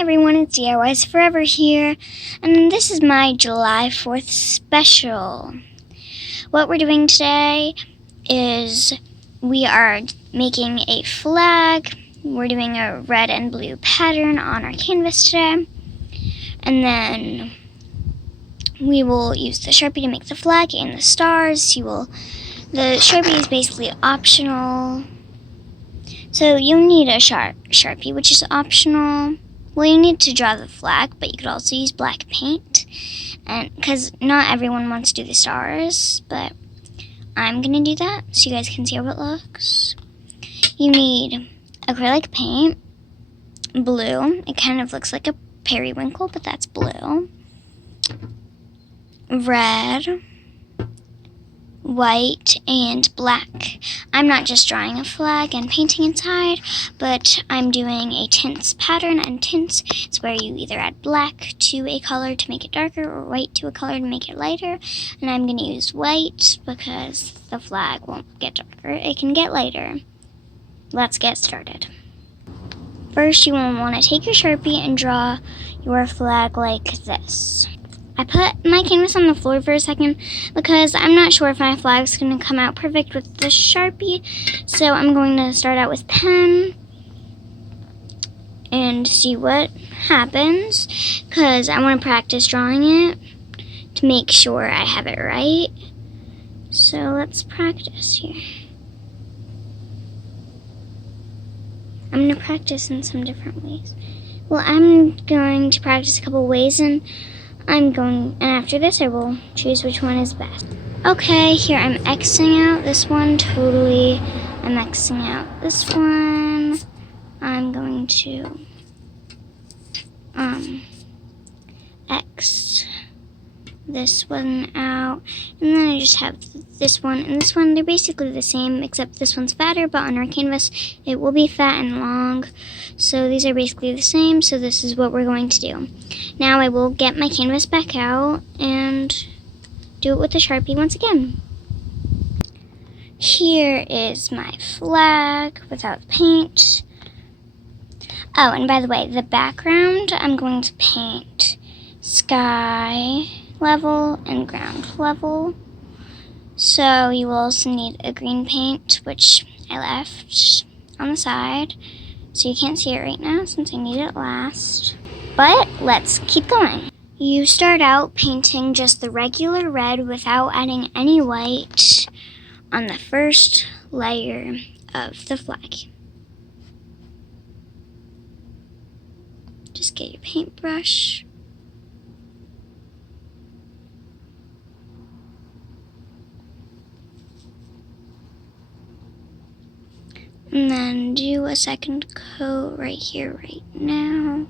Hi everyone, it's DIYs Forever here, and this is my July 4th special. What we're doing today is we are making a flag. We're doing a red and blue pattern on our canvas today, and then we will use the Sharpie to make the flag and the stars. The Sharpie is basically optional, so you'll need a Sharpie, which is optional. Well, you need to draw the flag, but you could also use black paint, and because not everyone wants to do the stars, but I'm gonna do that so you guys can see how it looks. You need acrylic paint, blue. It kind of looks like a periwinkle, but that's blue. Red, white, and black. I'm not just drawing a flag and painting inside, but I'm doing a tints pattern, and tints is where you either add black to a color to make it darker or white to a color to make it lighter, and I'm going to use white because the flag won't get darker. It can get lighter. Let's get started. First, you will want to take your Sharpie and draw your flag like this. I put my canvas on the floor for a second because I'm not sure if my flag's going to come out perfect with the Sharpie. So I'm going to start out with pen and see what happens, because I want to practice drawing it to make sure I have it right. So let's practice here. I'm going to practice in some different ways. Well, I'm going to practice a couple ways, and after this I will choose which one is best. Okay, here I'm Xing out this one totally. I'm Xing out this one. I'm going to X this one out, and then I just have this one and this one. They're basically the same, except this one's fatter, but on our canvas it will be fat and long. So these are basically the same, so this is what we're going to do. Now I will get my canvas back out and do it with the Sharpie once again. Here is my flag without paint. Oh, and by the way, the background I'm going to paint sky level and ground level. So you will also need a green paint, which I left on the side, so you can't see it right now since I need it last. But let's keep going. You start out painting just the regular red without adding any white on the first layer of the flag. Just get your paintbrush. And then do a second coat right here, right now,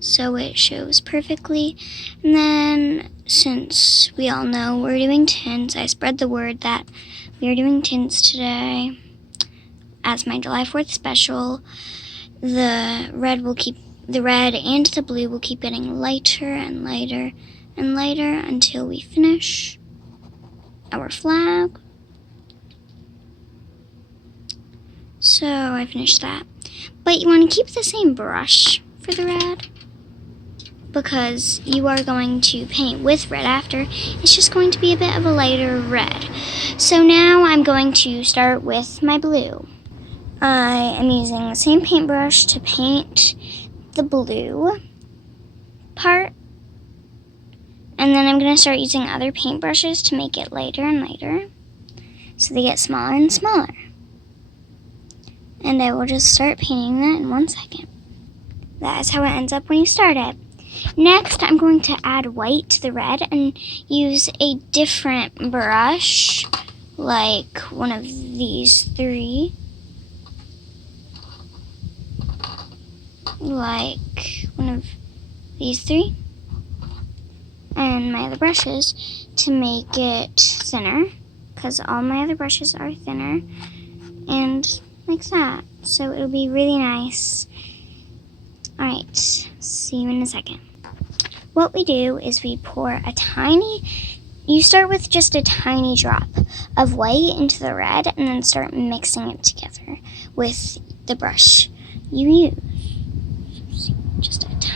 so it shows perfectly. And then, since we all know we're doing tints, I spread the word that we are doing tints today as my July 4th special. The red and the blue will keep getting lighter and lighter and lighter until we finish our flag. So I finished that. But you want to keep the same brush for the red, because you are going to paint with red after. It's just going to be a bit of a lighter red. So now I'm going to start with my blue. I am using the same paintbrush to paint the blue part. And then I'm going to start using other paintbrushes to make it lighter and lighter, so they get smaller and smaller. And I will just start painting that in 1 second. That is how it ends up when you start it. Next, I'm going to add white to the red and use a different brush, like one of these three. And my other brushes to make it thinner, because all my other brushes are thinner, and like that. So it'll be really nice. Alright, see you in a second. What we do is we pour you start with just a tiny drop of white into the red, and then start mixing it together with the brush you use.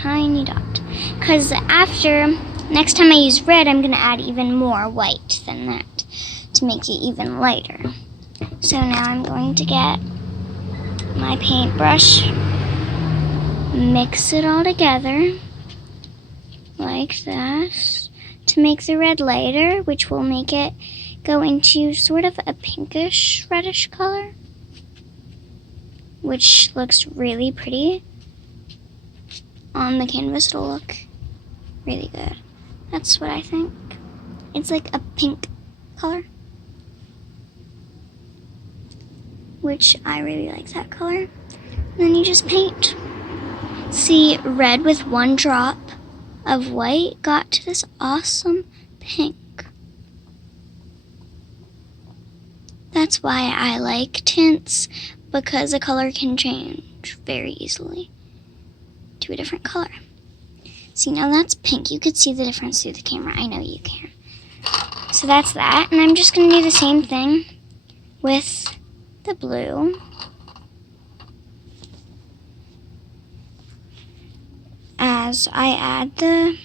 tiny dot. Because next time I use red, I'm going to add even more white than that to make it even lighter. So now I'm going to get my paintbrush, mix it all together like this to make the red lighter, which will make it go into sort of a pinkish reddish color, which looks really pretty. On the canvas it'll look really good. That's what I think. It's like a pink color, which I really like that color. And then you just paint. See, red with one drop of white got to this awesome pink. That's why I like tints, because a color can change very easily to a different color. See, now that's pink. You could see the difference through the camera. I know you can. So that's that. And I'm just going to do the same thing with the blue. As I add the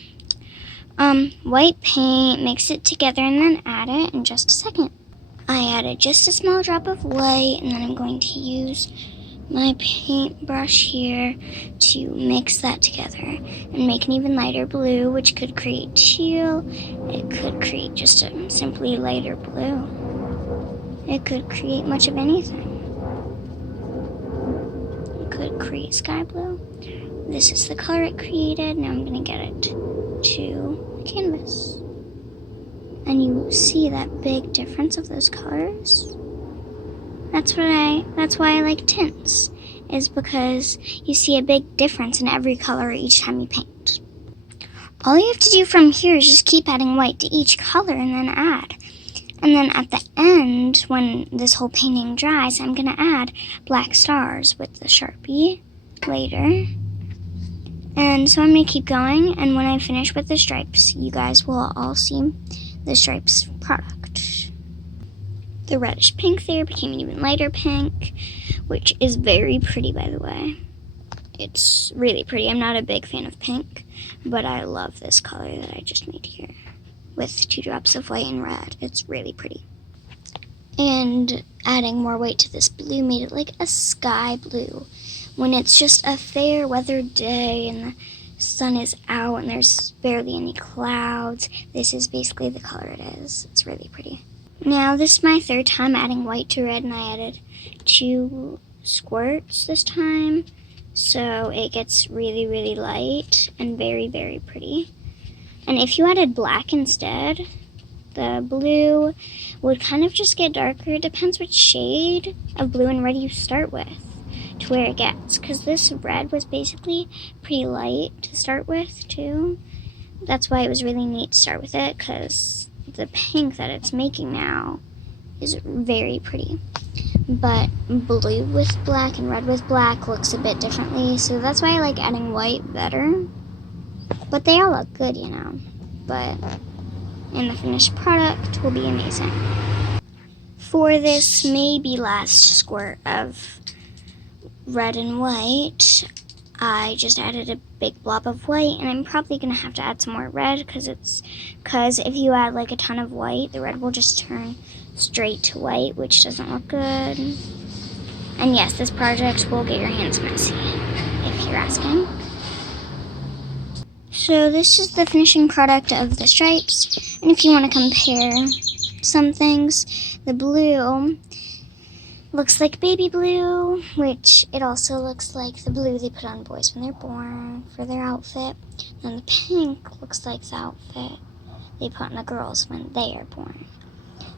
white paint, mix it together, and then add it in just a second. I added just a small drop of white, and then I'm going to use my paintbrush here to mix that together and make an even lighter blue, which could create teal. It could create just a simply lighter blue. It could create much of anything. It could create sky blue. This is the color it created. Now I'm going to get it to the canvas. And you see that big difference of those colors? That's why I like tints, is because you see a big difference in every color each time you paint. All you have to do from here is just keep adding white to each color and then add. And then at the end, when this whole painting dries, I'm going to add black stars with the Sharpie later. And so I'm going to keep going, and when I finish with the stripes, you guys will all see the stripes product. The reddish pink there became an even lighter pink, which is very pretty, by the way. It's really pretty. I'm not a big fan of pink, but I love this color that I just made here with 2 drops of white and red. It's really pretty. And adding more white to this blue made it like a sky blue. When it's just a fair weather day and the sun is out and there's barely any clouds, this is basically the color it is. It's really pretty. Now, this is my 3rd time adding white to red, and I added 2 squirts this time, so it gets really, really light and very, very pretty. And if you added black instead, the blue would kind of just get darker. It depends which shade of blue and red you start with to where it gets, because this red was basically pretty light to start with too. That's why it was really neat to start with it, because the pink that it's making now is very pretty. But blue with black and red with black looks a bit differently, so that's why I like adding white better. But they all look good, you know. But in the finished product will be amazing. For this maybe last squirt of red and white, I just added a big blob of white, and I'm probably going to have to add some more red, because if you add like a ton of white, the red will just turn straight to white, which doesn't look good. And yes, this project will get your hands messy, if you're asking. So this is the finishing product of the stripes, and if you want to compare some things, the blue looks like baby blue, which it also looks like the blue they put on boys when they're born for their outfit. And the pink looks like the outfit they put on the girls when they are born.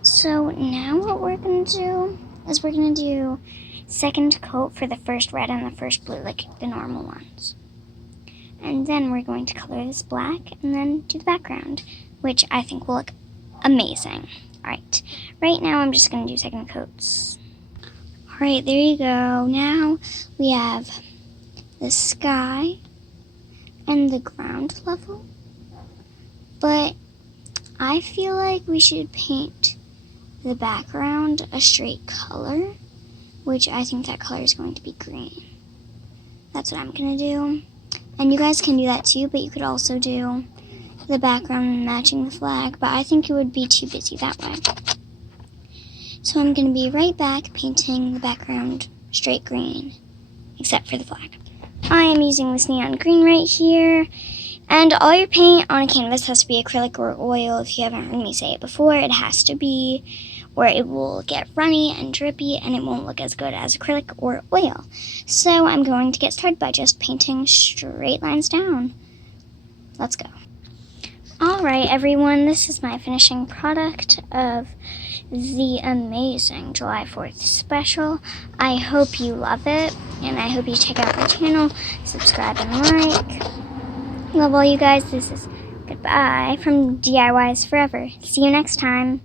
So now what we're going to do is we're going to do second coat for the first red and the first blue, like the normal ones. And then we're going to color this black and then do the background, which I think will look amazing. Alright, right now I'm just going to do second coats. Alright, there you go. Now we have the sky and the ground level. But I feel like we should paint the background a straight color, which I think that color is going to be green. That's what I'm going to do. And you guys can do that too, but you could also do the background matching the flag, but I think it would be too busy that way. So I'm going to be right back painting the background straight green, except for the flag. I am using this neon green right here, and all your paint on a canvas has to be acrylic or oil. If you haven't heard me say it before, it has to be, or it will get runny and drippy and it won't look as good as acrylic or oil. So I'm going to get started by just painting straight lines down. Let's go. Alright everyone, this is my finishing product of the amazing July 4th special. I hope you love it, and I hope you check out my channel, subscribe and like. Love all you guys. This is goodbye from DIYs Forever. See you next time.